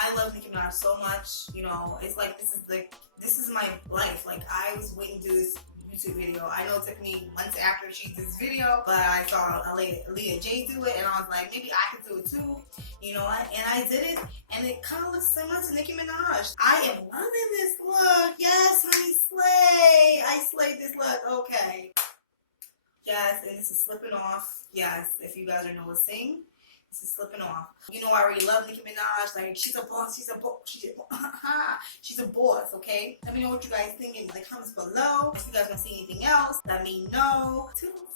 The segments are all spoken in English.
I love Nicki Minaj so much. You know, it's like this is my life. Like I was waiting to do this YouTube video. I know it took me months after she did this video, but I saw Leah J do it, and I was like, maybe I could do it too. You know what? And I did it, and it kind of looks similar to Nicki Minaj. I am loving this look. Yes, honey, slay. I slayed this look. Okay. Yes, and this is slipping off. Yes, if you guys don't know what sing. This is slipping off. You know I already love Nicki Minaj. Like, she's a boss. She's a boss, okay? Let me know what you guys think in the comments below. If you guys want to see anything else, let me know. Toodles.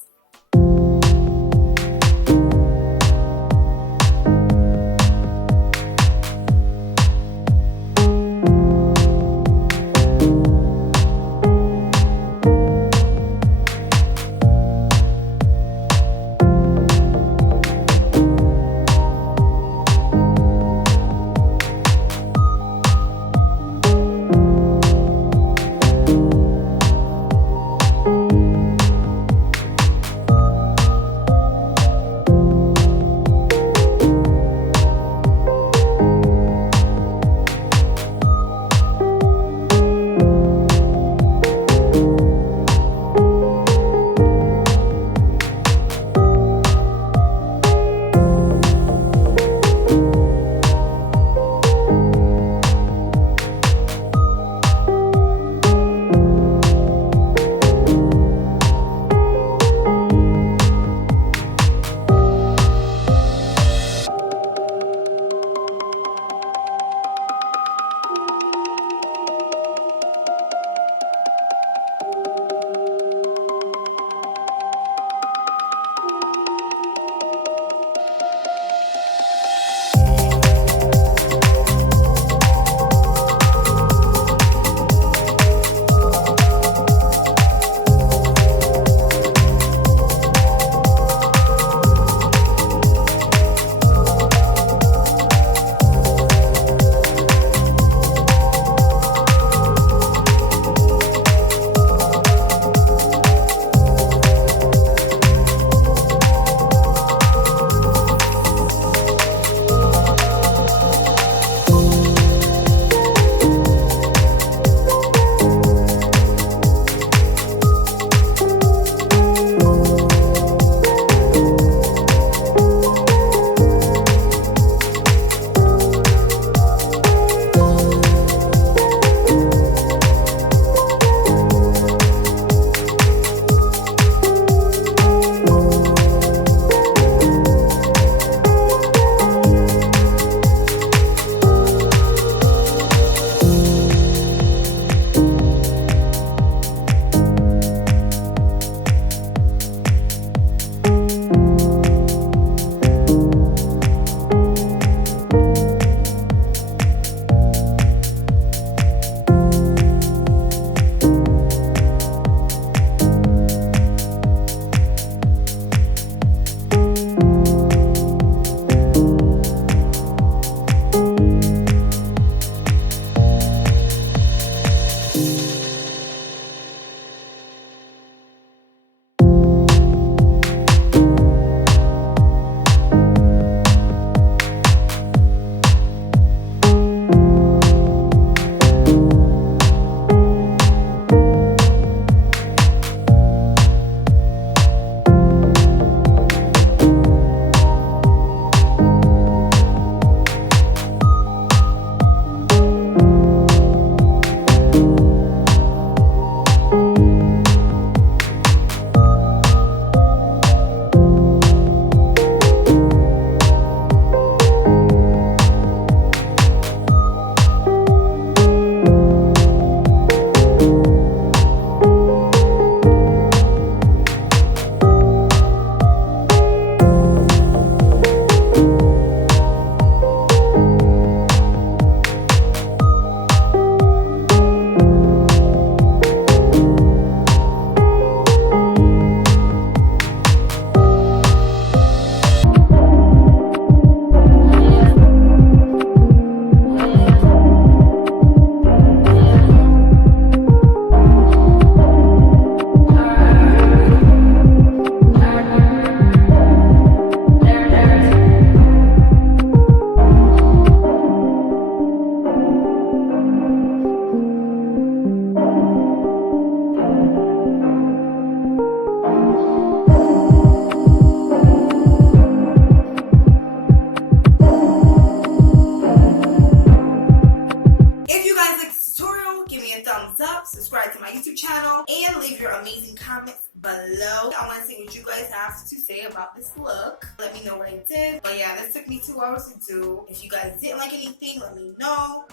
channel and leave your amazing comments below. I want to see what you guys have to say about this look. Let me know what I did. But yeah, this took me 2 hours to do. If you guys didn't like anything, let me know.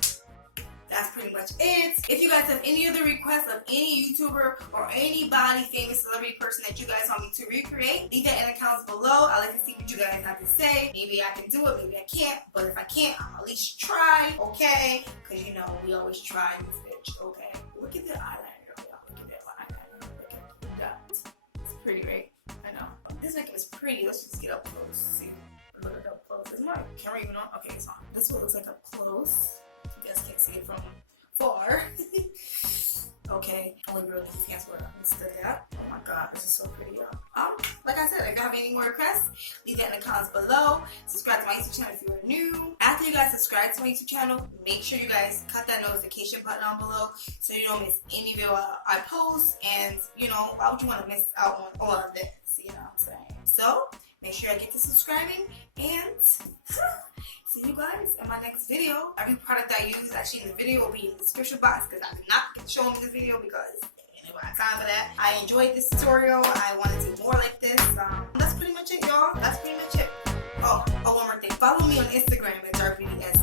That's pretty much it. If you guys have any other requests of any YouTuber or anybody, famous celebrity person that you guys want me to recreate, leave that in the comments below. I like to see what you guys have to say. Maybe I can do it, maybe I can't. But if I can't, I'll at least try, okay? Because you know, we always try in this bitch, okay? Look at the eyeliner, y'all. Look at that eyeliner. Look at that. It's pretty, right? I know. This makeup is pretty. Let's just get up close. See. Look at up close. Is my camera even on? Okay, it's on. This is what it looks like up close. You guys can't see it from far. Okay, only real these hands were instead of that. Oh my god, this is so pretty, y'all. Like I said, if you have any more requests, leave that in the comments below. Subscribe to my YouTube channel if you are new. After you guys subscribe to my YouTube channel, make sure you guys cut that notification button down below so you don't miss any video I post. And you know, why would you want to miss out on all of this? You know what I'm saying? So make sure I get to subscribing and see you guys in my next video. Every product I use actually in the video will be in the description box because I did not show them this video because I didn't have time for that. I enjoyed this tutorial. I want to do more like this. That's pretty much it, y'all. That's pretty much it. Oh, one more thing. Follow me on Instagram at DarkBeautySB.